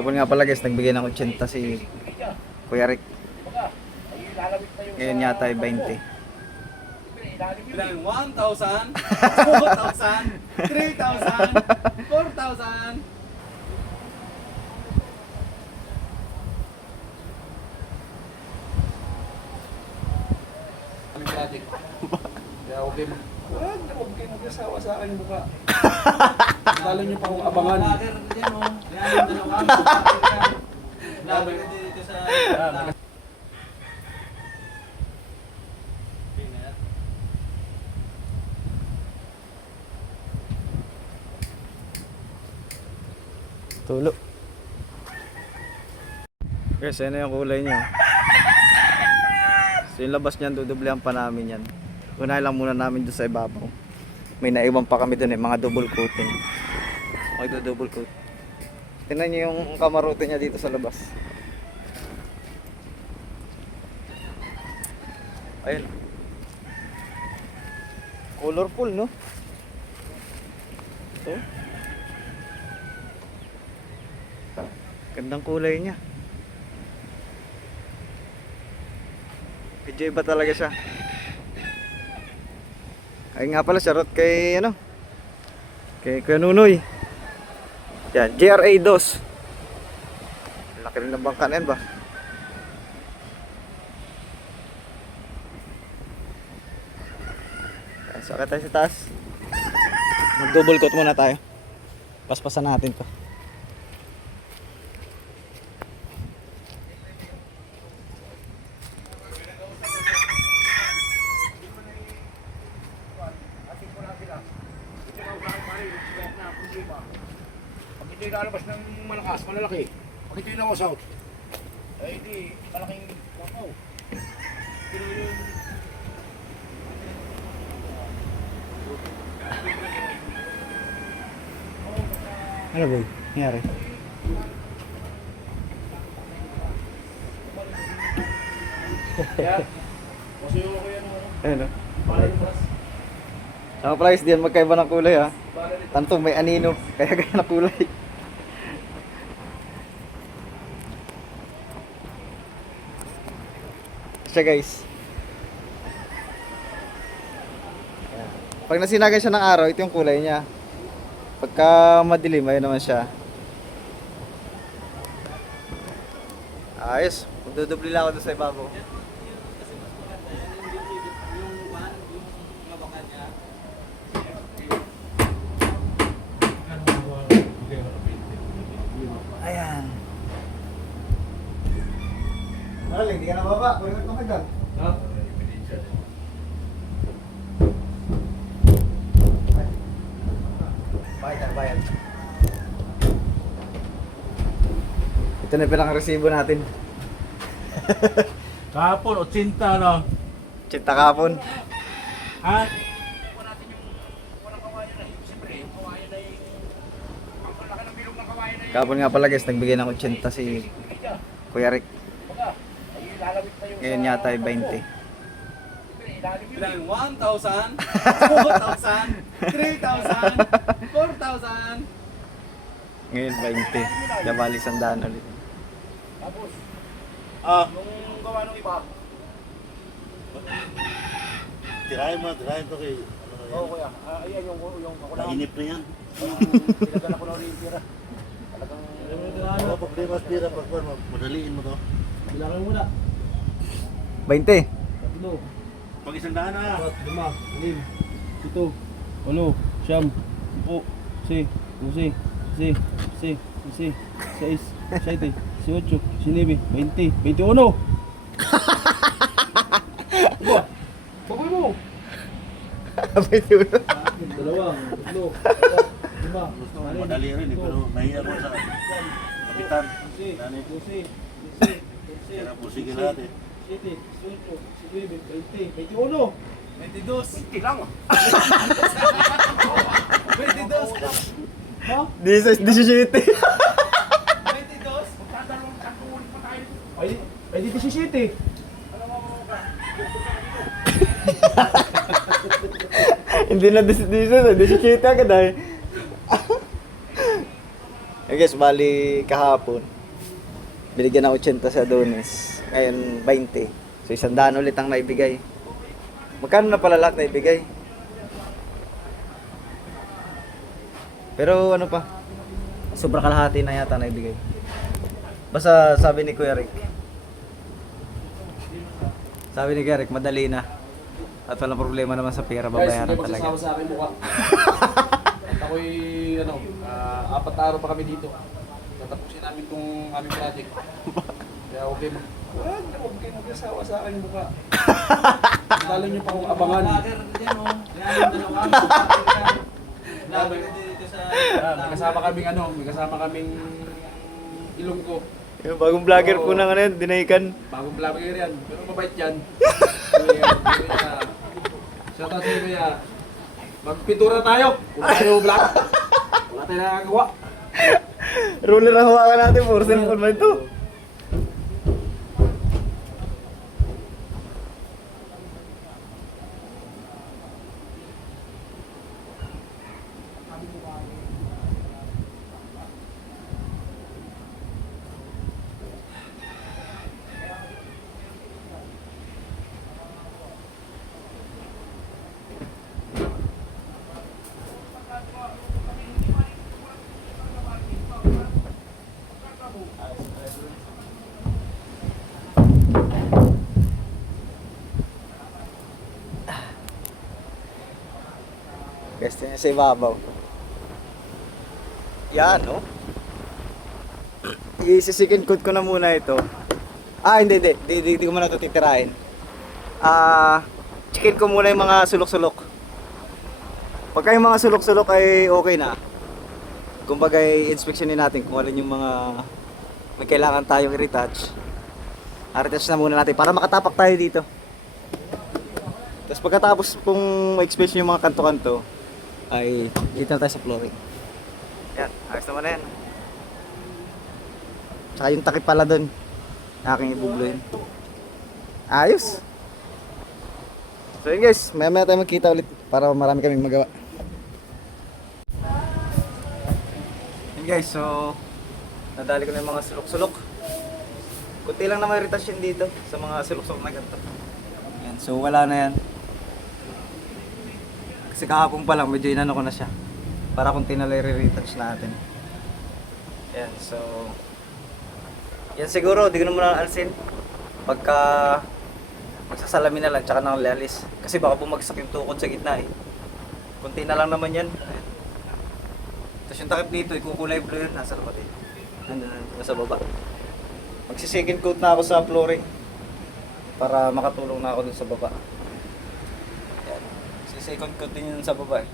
Kapon nga pala guys, nagbigay ng 80 si Kuya Rick. Ngayon yata ay 20. Bilang 1,000, 2,000, 3,000, 4,000. Kaya huwag kayo mag-asawa sa akin buka. Lalo niyo pa akong abangan. Laban ka dito sa... Tulo. Guys, yan na yung kulay niya. So yung labas niyan, dudublehan pa namin yan. Unahin lang muna namin doon sa ibabaw. May naiwan pa kami doon mga double coating. Double coat. Tingnan niyo yung kamarote niya dito sa labas. Ayun. Colorful, no? Ito. Gandang kulay niya. Medyo iba talaga siya. Ay nga pala, shoutout kay ano? Kay Kuya Nunoy. Yan, GRA 2. Laki rin ng bangka na yan ba? Yan, sakit tayo sa taas. Mag double coat muna tayo. Paspasan natin to. Pag ito yung lalabas ng malakas, malalaki. Pag ito yung nawas out, ay di, malaking wakaw. Ano boy? Nangyari? Kasi yung okay ano, Ayun o. palabas. Ang price diyan magkaiba ng kulay ha. Tanto may anino, kaya gaya na kulay. Siya guys. Ayan. Pag nasinagay siya ng araw, ito yung kulay niya. Pagka madilim, ayun naman siya. Ayos, magdudubli lang ako doon sa ibabaw. Ayan. Maling, hindi ka na baba. Kulit mo kagad. Ha? Bayad, bayad. Ito na pinang resibo natin. Kahapon, 80 no? Chita kapon. Ha? Kapon nga pala guys, nagbigay ng 80 si Kuya Rick. Ngayon yata ay 20. Bilang 1,000, 2,000, 3,000, 4,000. Ngayon 20. Kaya bali 100 ulit. Tapos, nung gawa nung iba, Tirahin to kay... oo kuya, ayan yung ako na, Nainip na yan. pinagdala ko na ulit yung tira. Talagang, Wala problema sa tira pag madaliin mo to. bilangin muna. 20. Tatlo, Pag isang daan na. 4, 5, 6, 7, 8, 9, 10, 11, 12, 13, 14, 15, 16, 17, 18, 19, 20, 21. Ba? Bagoy mo. 21. Dalawa, tatlo, apat, lima, Gusto ko madali rin eh, pero nahiya ko sa kapitan. Dani, kaya pusigin natin. 7, 8, 9, 10, 11, 22. 20 lang. 22. Ha? 17. 22. Magdadalawang ulit pa tayo. Ay di 17. Hindi na 17 agad ay. I guess, bali kahapon. Binigyan ng 80 sa Adonis. Ngayon, 20. So, 100 ulit ang naibigay. Magkano na pala lahat naibigay? Pero ano pa? Sobrang kalahati na yata naibigay. Basta sabi ni Kuya Rick. Sabi ni Kuya Rick, madali na. At walang problema naman sa pera, Guys, babayaran hindi talaga. magsasawa sa akin mukha. At ako'y, 4 na araw pa kami dito. Tatapusin namin itong aming project. Kaya huwag kayo magsasawa sa akin mukha. Lalo nyo pa akong abangan. May kasama kaming Ilonggo. Yung bagong vlogger po ng ano yun, dinaikan. Bagong vlogger yan. Pero mabait yan. Kaya, shoutout sa'yo kaya. Magpintura tayo. Kung tayo vlog. Wala tayo nakagawa. Ruler ang hawakan natin, for cellphone man ito. Gusto niya sa ibabaw. Yan, no? I-second coat ko na muna ito. Hindi ko muna ito titirahin. Chicken ko muna yung mga sulok-sulok. Pagka yung mga sulok-sulok ay okay na, kumbaga i-inspectionin natin kung alin yung mga may kailangan tayong i-retouch. I-retouch na muna natin para makatapak tayo dito. Tapos pagkatapos kung ma-inspection yung mga kanto-kanto, ay dito na tayo sa flooring. Yan, ayos naman na yan. Tsaka yung takip pala dun, aking ibubluin. Ayos. So yun guys, maya tayo magkita ulit para marami kaming magawa. Yun guys, so nadali ko na yung mga sulok-sulok. Kunti lang naman irritasyon dito sa mga sulok-sulok na ganito. Yan, so wala na yan. Kasi kahapon pa lang, medyo inano ko na siya. Para kung tinalay re-retouch natin. Yan, so yan siguro, di ko na muna alsin. Pagka magsasalamin na lang, tsaka nang lalis. Kasi baka bumagsak yung tukod sa gitna eh. Kunti na lang naman yan. Ayan. Tapos yung takip dito, ikukulay blue yun. Nasa labas eh. Nasa baba. Magsi-second coat na ako sa flooring. Para makatulong na ako dun sa baba. Second coat din yun sa baba eh.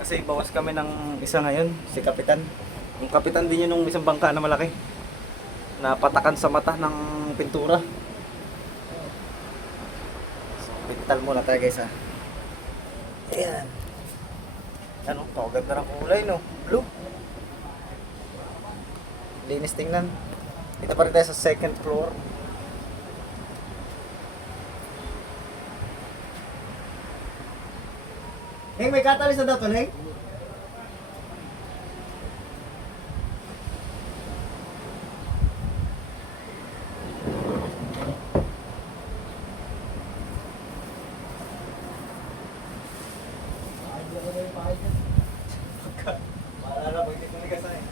Kasi bawas kami ng isa ngayon, si Kapitan. Yung Kapitan din yun ng isang bangka na malaki. Napatakan sa mata ng pintura. So, pintal muna tayo guys ha. Ayan. Ano, ganda ng kulay no? Blue. Linis tingnan. Dito pa rin tayo sa second floor. Heng, may catalyst na daw to, Heng? Maalala ko, hindi tumigas na eh.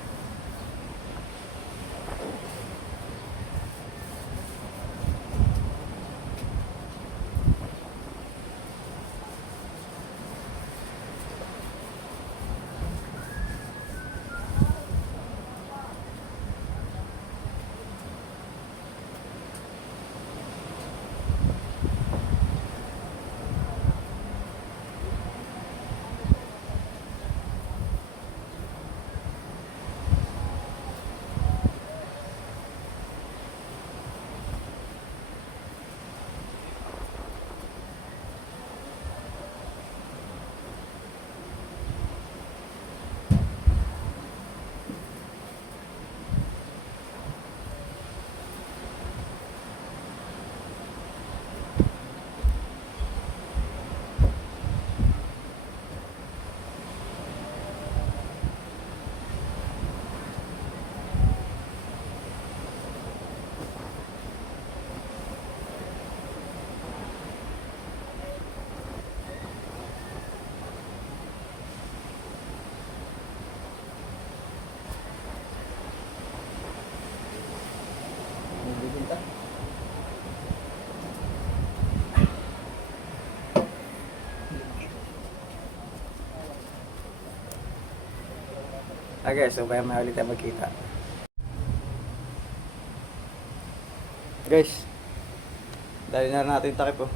Okay, so kaya may ulit tayo magkita. Guys, dali na natin takip oh.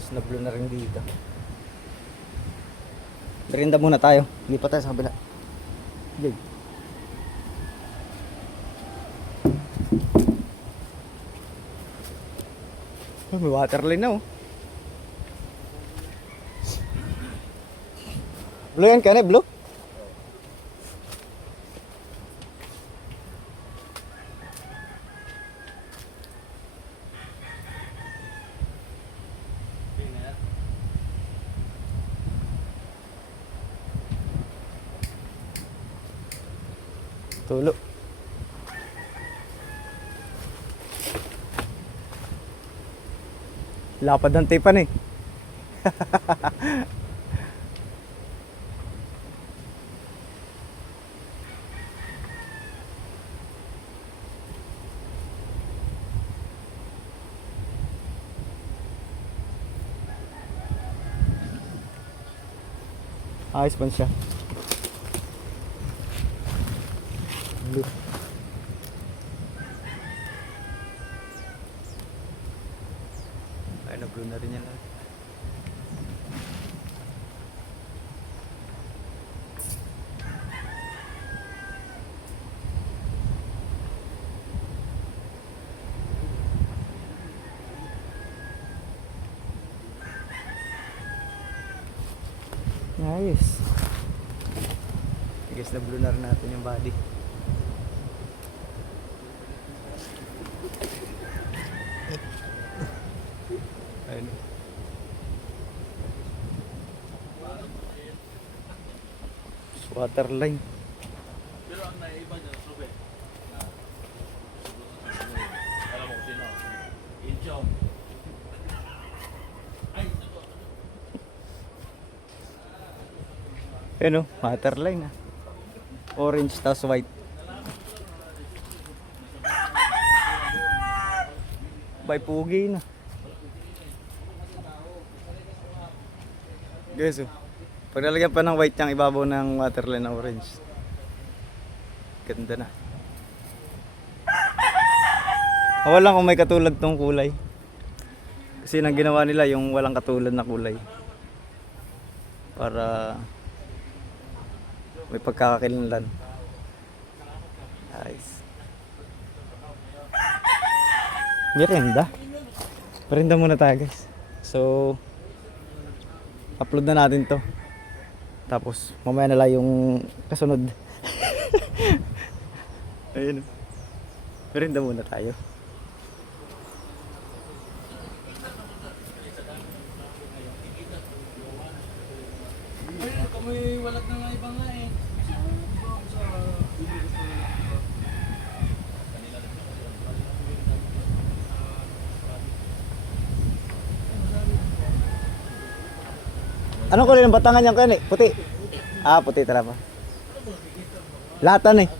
Snablo na rin dito. Merinda muna tayo. Lipat tayo sa kabila. Yay. Oh, may waterline na oh. Blue yan ka na, blue? Tulo. Lapad ng tipan eh. Ayos pa siya. Blue. Ay, nag-blue na rin yan lahat. Nice. I guess na blue na rin natin yung body. Ayun. Waterline. Pero ang naiiba dyan, Sube. Alam mo kung sino? Inchong. Ayun oh, waterline ah. Orange tas white. Bay pugi na. Guys oh. Pag nalagyan pa ng white yung ibabaw ng waterline na orange. Ganda na. Wala kung may katulad tong kulay. Kasi nang ginawa nila yung walang katulad na kulay. Para may pagkakakilanlan. Nice. Merienda. Merienda muna tayo guys. So, upload na natin to. Tapos, mamaya na lang yung kasunod. Ayun. Merienda muna tayo. Ay, kami walat na nga iba nga eh. Anong kulay ng batangan niyan kaya puti? Ah, puti talaga. Latan eh.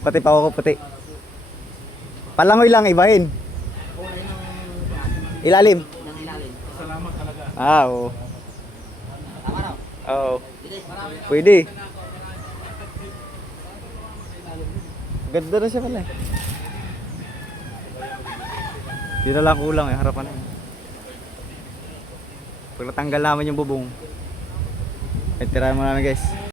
Pati pa ako puti. Palangoy lang ibahin. Ilalim. Ah, oo. Oo. Pwede. Ganda na siya pala eh. Yun na lang kulang eh, harapan na. Pag natanggal naman yung bubong, ay tirahan mo namin guys.